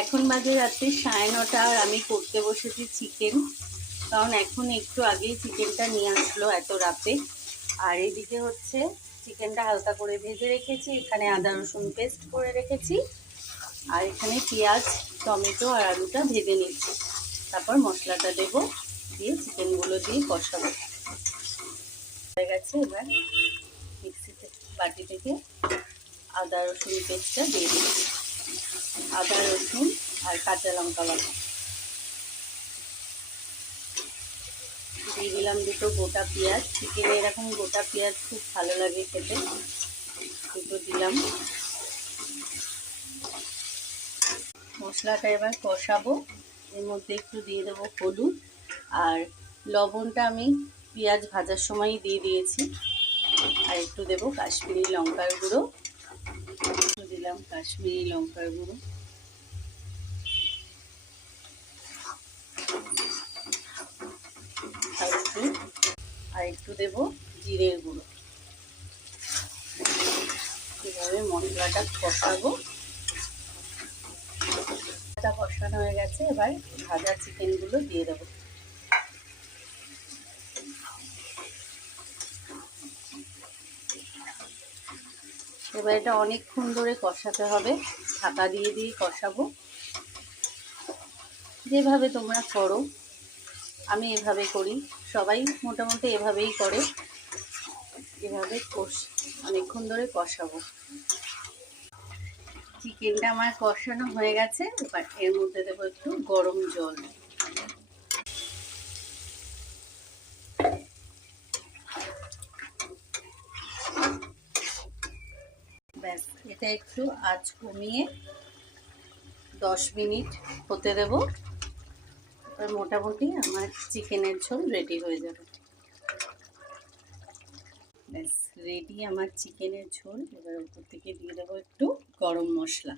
এখন বাজে রাত্রি 9:30 আর আমি করতে বসেছি চিকেন। কারণ এখন একটু আগেই চিকেনটা নিয়ে আসলো এত রাতে। আর এদিকে হচ্ছে চিকেনটা হালকা করে ভেজে রেখেছি, এখানে আদা রসুন পেস্ট করে রেখেছি, আর এখানে পেঁয়াজ টমেটো আর আলুটা ভেজে নিচ্ছি। তারপর মশলাটা দেবো, দিয়ে চিকেনগুলো দিয়ে কষাবো। হয়ে গেছে, এবার মিক্সিতে বাটি থেকে আদা রসুন পেস্টটা দিয়ে দিচ্ছি। আদা রসুন আর কাঁচা লঙ্কা বাটা দিয়ে দিলাম, দুটো গোটা পেঁয়াজ। চিকেনে এরকম গোটা পেঁয়াজ খুব ভালো লাগে খেতে, দুটো দিলাম। মশলাটা এবার কষাবো, এর মধ্যে একটু দিয়ে দেবো হলুদ, আর লবণটা আমি পেঁয়াজ ভাজার সময়ই দিয়ে দিয়েছি। আর একটু দেবো কাশ্মীরি লঙ্কার গুঁড়ো, একটু দিলাম কাশ্মীরি লঙ্কার গুঁড়ো, আর একটু দেবো জিরের গুঁড়ো। এভাবে মশলাটা কষাবো। কষানো হয়ে গেছে, এবার ভাজা চিকেনগুলো দিয়ে দেবো। এবার এটা অনেকক্ষণ ধরে কষাতে হবে, ঢাকা দিয়ে দিয়ে কষাবো। যেভাবে তোমরা করো, আমি এভাবে করি, সবাই মোটামুটি এভাবেই করে। এভাবে অনেকক্ষণ ধরে কষাবো। চিকেনটা আমার কষানো হয়ে গেছে, এবার এর মধ্যে দেবো একটু গরম জল। ব্যাস, এটা একটু আঁচ কমিয়ে 10 মিনিট হতে দেবো। এবার মোটামুটি আমার চিকেনের ঝোল রেডি হয়ে যাবে। ব্যাস রেডি আমার চিকেনের ঝোল। এবার উপর থেকে দিয়ে দেবো একটু গরম মশলা।